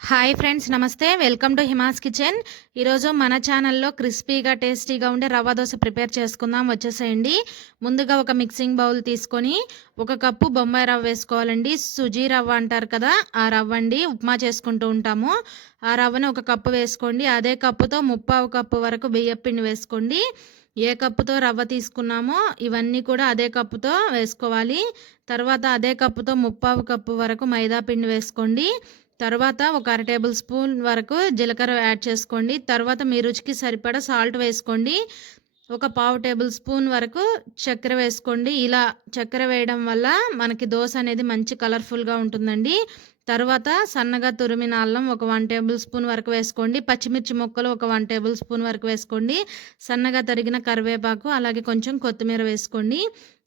Hi friends నమస్తే. Welcome to Hima's kitchen ఈరోజు మన ఛానల్లో క్రిస్పీగా టేస్టీగా ఉండే రవ్వ దోశ ప్రిపేర్ చేసుకుందాం. వచ్చేసేయండి. ముందుగా ఒక మిక్సింగ్ బౌల్ తీసుకొని ఒక కప్పు బొంబాయి రవ్వ వేసుకోవాలండి. సుజీ రవ్వ అంటారు కదా ఆ రవ్వ అండి. ఉప్మా చేసుకుంటూ ఉంటాము. ఆ రవ్వను ఒక కప్పు వేసుకోండి. అదే కప్పుతో ముప్పావు కప్పు వరకు బియ్యపిండి వేసుకోండి. ఏ కప్పుతో రవ్వ తీసుకున్నామో ఇవన్నీ కూడా అదే కప్పుతో వేసుకోవాలి. తర్వాత అదే కప్పుతో ముప్పావు కప్పు వరకు మైదా పిండి వేసుకోండి. తర్వాత ఒక అర టేబుల్ స్పూన్ వరకు జీలకర్ర యాడ్ చేసుకోండి. తర్వాత మీ రుచికి సరిపడా సాల్ట్ వేసుకోండి. ఒక పావు టేబుల్ స్పూన్ వరకు చక్కెర వేసుకోండి. ఇలా చక్కెర వేయడం వల్ల మనకి దోశ అనేది మంచి కలర్ఫుల్గా ఉంటుందండి. తర్వాత సన్నగా తురిమిన అల్లం ఒక వన్ టేబుల్ స్పూన్ వరకు వేసుకోండి. పచ్చిమిర్చి ముక్కలు ఒక వన్ టేబుల్ స్పూన్ వరకు వేసుకోండి. సన్నగా తరిగిన కరివేపాకు అలాగే కొంచెం కొత్తిమీర వేసుకోండి.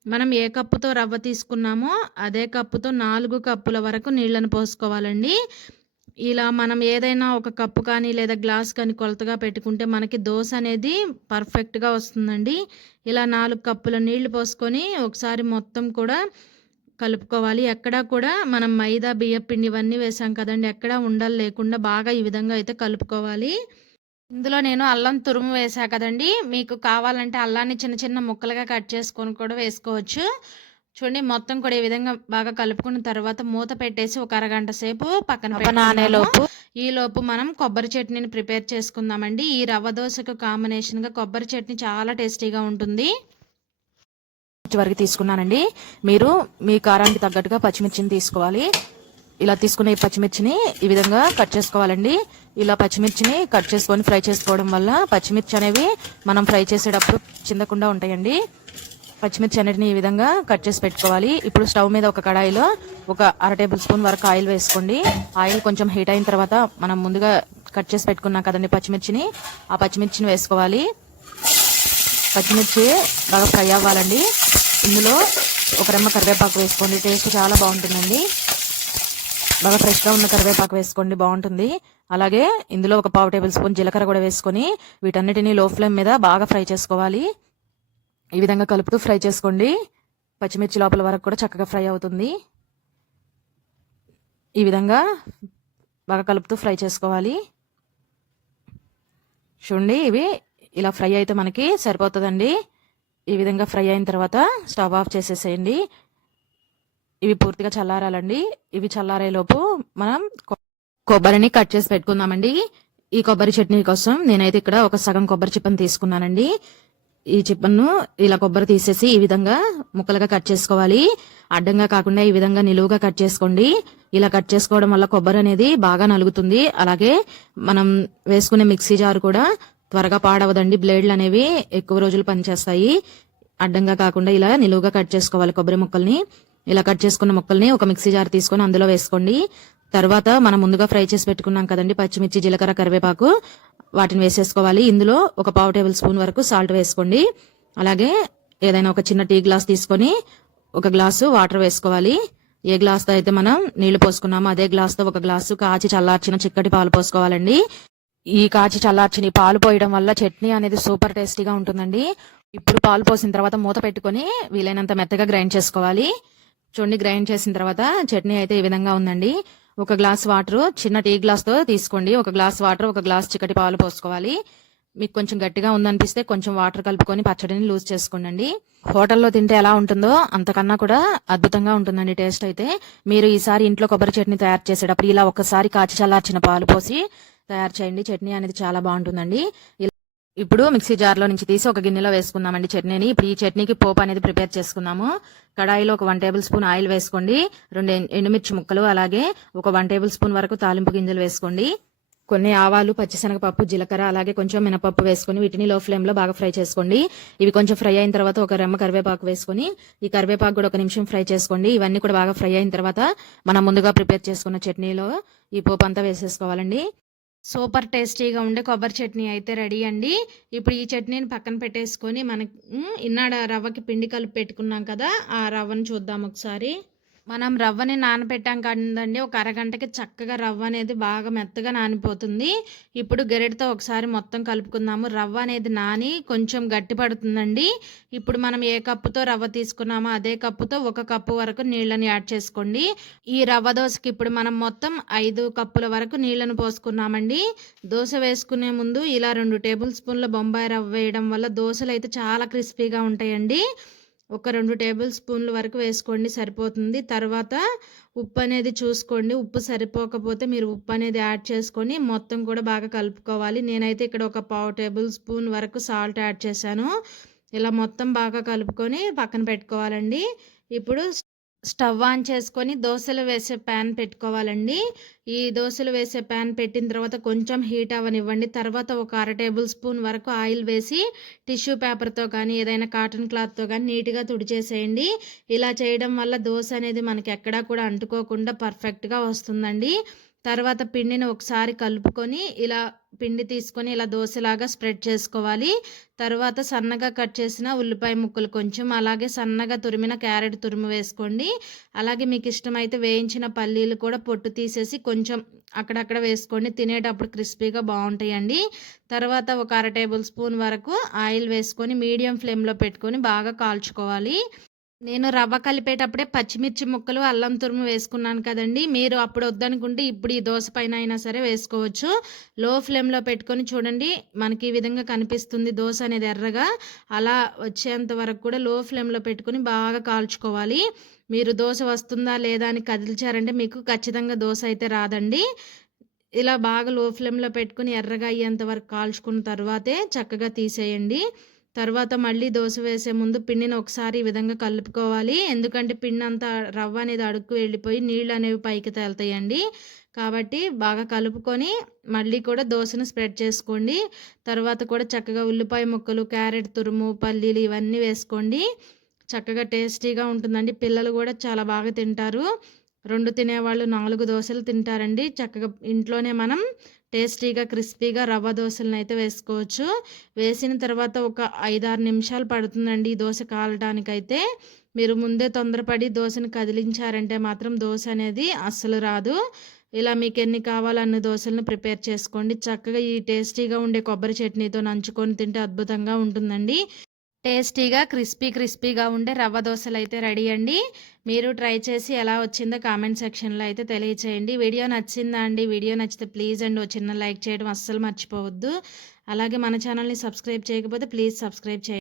మనం ఏ కప్పుతో రవ్వ తీసుకున్నామో అదే కప్పుతో నాలుగు కప్పుల వరకు నీళ్ళను పోసుకోవాలండి. ఇలా మనం ఏదైనా ఒక కప్పు కానీ లేదా గ్లాస్ కానీ కొలతగా పెట్టుకుంటే మనకి దోశ అనేది పర్ఫెక్ట్గా వస్తుందండి. ఇలా నాలుగు కప్పుల నీళ్ళు పోసుకొని ఒకసారి మొత్తం కూడా కలుపుకోవాలి. ఎక్కడా కూడా మనం మైదా బియ్యపిండి ఇవన్నీ వేసాం కదండి. ఎక్కడా ఉండలు లేకుండా బాగా ఈ విధంగా అయితే కలుపుకోవాలి. ఇందులో నేను అల్లం తురుము వేసా కదండి. మీకు కావాలంటే అల్లాన్ని చిన్న చిన్న ముక్కలుగా కట్ చేసుకొని కూడా వేసుకోవచ్చు. చూడండి మొత్తం కూడా ఈ విధంగా బాగా కలుపుకున్న తర్వాత మూత పెట్టేసి ఒక అరగంట సేపు పక్కన నానేలోపు. ఈ లోపు మనం కొబ్బరి చట్నీని ప్రిపేర్ చేసుకుందామండి. ఈ రవ్వ దోశకు కాంబినేషన్గా కొబ్బరి చట్నీ చాలా టేస్టీగా ఉంటుంది. వరకు తీసుకున్నానండి. మీరు మీ కారానికి తగ్గట్టుగా పచ్చిమిర్చిని తీసుకోవాలి. ఇలా తీసుకున్న ఈ పచ్చిమిర్చిని ఈ విధంగా కట్ చేసుకోవాలండి. ఇలా పచ్చిమిర్చిని కట్ చేసుకొని ఫ్రై చేసుకోవడం వల్ల పచ్చిమిర్చి అనేవి మనం ఫ్రై చేసేటప్పుడు చిందకుండా ఉంటాయండి. పచ్చిమిర్చి అన్నిటిని ఈ విధంగా కట్ చేసి పెట్టుకోవాలి. ఇప్పుడు స్టవ్ మీద ఒక కడాయిలో ఒక అర టేబుల్ స్పూన్ వరకు ఆయిల్ వేసుకోండి. ఆయిల్ కొంచెం హీట్ అయిన తర్వాత మనం ముందుగా కట్ చేసి పెట్టుకున్నాం కదండి పచ్చిమిర్చిని ఆ పచ్చిమిర్చిని వేసుకోవాలి. పచ్చిమిర్చి బాగా ఫ్రై అవ్వాలండి. ఇందులో ఒక రెమ్మ కరివేపాకు వేసుకోండి. టేస్ట్ చాలా బాగుంటుందండి. బాగా ఫ్రెష్గా ఉన్న కరివేపాకు వేసుకోండి బాగుంటుంది. అలాగే ఇందులో ఒక పావు టేబుల్ స్పూన్ జీలకర్ర కూడా వేసుకొని వీటన్నిటిని లో ఫ్లేమ్ మీద బాగా ఫ్రై చేసుకోవాలి. ఈ విధంగా కలుపుతూ ఫ్రై చేసుకోండి. పచ్చిమిర్చి లోపల వరకు కూడా చక్కగా ఫ్రై అవుతుంది. ఈ విధంగా బాగా కలుపుతూ ఫ్రై చేసుకోవాలి. చూడండి ఇవి ఇలా ఫ్రై అయితే మనకి సరిపోతుందండి. ఈ విధంగా ఫ్రై అయిన తర్వాత స్టవ్ ఆఫ్ చేసేసేయండి. ఇవి పూర్తిగా చల్లారాలండి. ఇవి చల్లారేలోపు మనం కొబ్బరిని కట్ చేసి పెట్టుకుందామండి. ఈ కొబ్బరి చట్నీ కోసం నేనైతే ఇక్కడ ఒక సగం కొబ్బరి చిప్పను తీసుకున్నానండి. ఈ చిప్పను ఇలా కొబ్బరి తీసేసి ఈ విధంగా ముక్కలుగా కట్ చేసుకోవాలి. అడ్డంగా కాకుండా ఈ విధంగా నిలువుగా కట్ చేసుకోండి. ఇలా కట్ చేసుకోవడం వల్ల కొబ్బరి అనేది బాగా నలుగుతుంది. అలాగే మనం వేసుకునే మిక్సీ జారు కూడా త్వరగా పాడవదండి. బ్లేడ్లు అనేవి ఎక్కువ రోజులు పనిచేస్తాయి. అడ్డంగా కాకుండా ఇలా నిలువుగా కట్ చేసుకోవాలి కొబ్బరి ముక్కల్ని. ఇలా కట్ చేసుకున్న ముక్కల్ని ఒక మిక్సీ జార్ తీసుకొని అందులో వేసుకోండి. తర్వాత మనం ముందుగా ఫ్రై చేసి పెట్టుకున్నాం కదండి పచ్చిమిర్చి జీలకర్ర కరివేపాకు. వాటిని వేసేసుకోవాలి. ఇందులో ఒక పావు టేబుల్ స్పూన్ వరకు సాల్ట్ వేసుకోండి. అలాగే ఏదైనా ఒక చిన్న టీ గ్లాస్ తీసుకొని ఒక గ్లాసు వాటర్ వేసుకోవాలి. ఏ గ్లాస్తో అయితే మనం నీళ్ళు పోసుకున్నామో అదే గ్లాస్తో ఒక గ్లాసు కాచి చల్లార్చిన చిక్కటి పాలు పోసుకోవాలండి. ఈ కాచి చల్లార్చిన పాలు పోయడం వల్ల చట్నీ అనేది సూపర్ టేస్టీగా ఉంటుందండి. ఇప్పుడు పాలు పోసిన తర్వాత మూత పెట్టుకొని వీలైనంత మెత్తగా గ్రైండ్ చేసుకోవాలి. చూడండి గ్రైండ్ చేసిన తర్వాత చట్నీ అయితే ఈ విధంగా ఉందండి. ఒక గ్లాస్ వాటర్ చిన్న టీ గ్లాస్తో తీసుకోండి. ఒక గ్లాస్ వాటర్ ఒక గ్లాస్ చిక్కటి పాలు పోసుకోవాలి. మీకు కొంచెం గట్టిగా ఉందనిపిస్తే కొంచెం వాటర్ కలుపుకొని పచ్చడిని లూజ్ చేసుకోండి హోటల్లో తింటే ఎలా ఉంటుందో అంతకన్నా కూడా అద్భుతంగా ఉంటుందండి టేస్ట్ అయితే. మీరు ఈసారి ఇంట్లో కొబ్బరి చట్నీ తయారు చేసేటప్పుడు ఇలా ఒకసారి కాచి చల్లార్చిన పాలు పోసి తయారు చేయండి. చట్నీ అనేది చాలా బాగుంటుందండి. ఇప్పుడు మిక్సీ జార్లో నుంచి తీసి ఒక గిన్నెలో వేసుకుందామండి చట్నీని. ఇప్పుడు ఈ చట్నీకి పోపు అనేది ప్రిపేర్ చేసుకుందాము కడాయిలో ఒక వన్ టేబుల్ స్పూన్ ఆయిల్ వేసుకోండి. రెండు ఎండుమిర్చి ముక్కలు అలాగే ఒక వన్ టేబుల్ స్పూన్ వరకు తాలింపు గింజలు వేసుకోండి. కొన్ని ఆవాలు పచ్చిశనగపప్పు జీలకర్ర అలాగే కొంచెం మినపప్పు వేసుకొని వీటిని లో ఫ్లేమ్లో బాగా ఫ్రై చేసుకోండి. ఇవి కొంచెం ఫ్రై అయిన తర్వాత ఒక రెమ్మ కరివేపాకు వేసుకొని ఈ కరివేపాకు కూడా ఒక నిమిషం ఫ్రై చేసుకోండి. ఇవన్నీ కూడా బాగా ఫ్రై అయిన తర్వాత మనం ముందుగా ప్రిపేర్ చేసుకున్న చట్నీలో ఈ పోపు అంతా వేసేసుకోవాలండి. సూపర్ టేస్టీగా ఉండే కొబ్బరి చట్నీ అయితే రెడీ అండి. ఇప్పుడు ఈ చట్నీని పక్కన పెట్టేసుకొని మనకి ఇన్నాడ రవ్వకి పిండి కలిపి పెట్టుకున్నాం కదా ఆ రవ్వను చూద్దాం ఒకసారి. మనం రవ్వని నానబెట్టాం కదండి ఒక అరగంటకి చక్కగా రవ్వ అనేది బాగా మెత్తగా నానిపోతుంది. ఇప్పుడు గెరెట్తో ఒకసారి మొత్తం కలుపుకుందాము. రవ్వ అనేది నాని కొంచెం గట్టి పడుతుందండి. ఇప్పుడు మనం ఏ కప్పుతో రవ్వ తీసుకున్నామో అదే కప్పుతో ఒక కప్పు వరకు నీళ్ళని యాడ్ చేసుకోండి. ఈ రవ్వ దోశకి ఇప్పుడు మనం మొత్తం ఐదు కప్పుల వరకు నీళ్ళను పోసుకున్నామండి. దోశ వేసుకునే ముందు ఇలా రెండు టేబుల్ స్పూన్ల బొంబాయి రవ్వ వేయడం వల్ల దోశలు అయితే చాలా క్రిస్పీగా ఉంటాయండి. ఒక రెండు టేబుల్ స్పూన్ల వరకు వేసుకోండి సరిపోతుంది. తర్వాత ఉప్పు అనేది చూసుకోండి. ఉప్పు సరిపోకపోతే మీరు ఉప్పు అనేది యాడ్ చేసుకొని మొత్తం కూడా బాగా కలుపుకోవాలి. నేనైతే ఇక్కడ ఒక పావు టేబుల్ స్పూన్ వరకు సాల్ట్ యాడ్ చేశాను. ఇలా మొత్తం బాగా కలుపుకొని పక్కన పెట్టుకోవాలండి. ఇప్పుడు స్టవ్ ఆన్ చేసుకొని దోశలు వేసే ప్యాన్ పెట్టుకోవాలండి. ఈ దోశలు వేసే ప్యాన్ పెట్టిన తర్వాత కొంచెం హీట్ అవ్వనివ్వండి. తర్వాత ఒక అర టేబుల్ స్పూన్ వరకు ఆయిల్ వేసి టిష్యూ పేపర్తో కానీ ఏదైనా కాటన్ క్లాత్తో కానీ నీట్గా తుడిచేసేయండి. ఇలా చేయడం వల్ల దోశ అనేది మనకి ఎక్కడా కూడా అంటుకోకుండా పర్ఫెక్ట్గా వస్తుందండి. తర్వాత పిండిని ఒకసారి కలుపుకొని ఇలా పిండి తీసుకొని ఇలా దోశలాగా స్ప్రెడ్ చేసుకోవాలి. తర్వాత సన్నగా కట్ చేసిన ఉల్లిపాయ ముక్కలు కొంచెం అలాగే సన్నగా తురిమిన క్యారెట్ తురుము వేసుకోండి. అలాగే మీకు ఇష్టమైతే వేయించిన పల్లీలు కూడా పొట్టు తీసేసి కొంచెం అక్కడక్కడ వేసుకోండి. తినేటప్పుడు క్రిస్పీగా బాగుంటాయండి. తర్వాత ఒక అర టేబుల్ స్పూన్ వరకు ఆయిల్ వేసుకొని మీడియం ఫ్లేమ్లో పెట్టుకొని బాగా కాల్చుకోవాలి. నేను రవ్వ కలిపేటప్పుడే పచ్చిమిర్చి ముక్కలు అల్లం తురుము వేసుకున్నాను కదండి. మీరు అప్పుడు వద్దనుకుంటే ఇప్పుడు ఈ దోశ పైన అయినా సరే వేసుకోవచ్చు. లో ఫ్లేమ్లో పెట్టుకొని చూడండి మనకి ఈ విధంగా కనిపిస్తుంది దోశ అనేది ఎర్రగా. అలా వచ్చేంత వరకు కూడా లో ఫ్లేమ్లో పెట్టుకొని బాగా కాల్చుకోవాలి. మీరు దోశ వస్తుందా లేదా అని కదిలిచారంటే మీకు ఖచ్చితంగా దోశ అయితే రాదండి. ఇలా బాగా లో ఫ్లేమ్లో పెట్టుకుని ఎర్రగా అయ్యేంత వరకు కాల్చుకున్న తర్వాతే చక్కగా తీసేయండి. తర్వాత మళ్ళీ దోశ వేసే ముందు పిండిని ఒకసారి ఈ విధంగా కలుపుకోవాలి. ఎందుకంటే పిండి అంతా రవ్వ అనేది అడుక్కు వెళ్ళిపోయి నీళ్ళు అనేవి పైకి తేలుతాయండి. కాబట్టి బాగా కలుపుకొని మళ్ళీ కూడా దోశను స్ప్రెడ్ చేసుకోండి. తర్వాత కూడా చక్కగా ఉల్లిపాయ ముక్కలు క్యారెట్ తురుము పల్లీలు ఇవన్నీ వేసుకోండి. చక్కగా టేస్టీగా ఉంటుందండి. పిల్లలు కూడా చాలా బాగా తింటారు. రెండు తినేవాళ్ళు నాలుగు దోశలు తింటారండి. చక్కగా ఇంట్లోనే మనం టేస్టీగా క్రిస్పీగా రవ్వ దోశలను అయితే వేసుకోవచ్చు. వేసిన తర్వాత ఒక ఐదారు నిమిషాలు పడుతుందండి ఈ దోశ కాలటానికైతే. మీరు ముందే తొందరపడి దోశను కదిలించారంటే మాత్రం దోశ అనేది అస్సలు రాదు. ఇలా మీకు ఎన్ని కావాలన్న దోశలను ప్రిపేర్ చేసుకోండి. చక్కగా ఈ టేస్టీగా ఉండే కొబ్బరి చట్నీతో నంచుకొని తింటే అద్భుతంగా ఉంటుందండి. టేస్టీగా క్రిస్పీ క్రిస్పీగా ఉండే రవ్వ దోశలు అయితే రెడీ అండి. మీరు ట్రై చేసి ఎలా వచ్చిందో కామెంట్ సెక్షన్లో అయితే తెలియచేయండి. వీడియో నచ్చిందా అండి? వీడియో నచ్చితే ప్లీజ్ అండి ఓ చిన్న లైక్ చేయడం అస్సలు మర్చిపోవద్దు. అలాగే మన ఛానల్ని సబ్స్క్రైబ్ చేయకపోతే ప్లీజ్ సబ్స్క్రైబ్ చేయండి.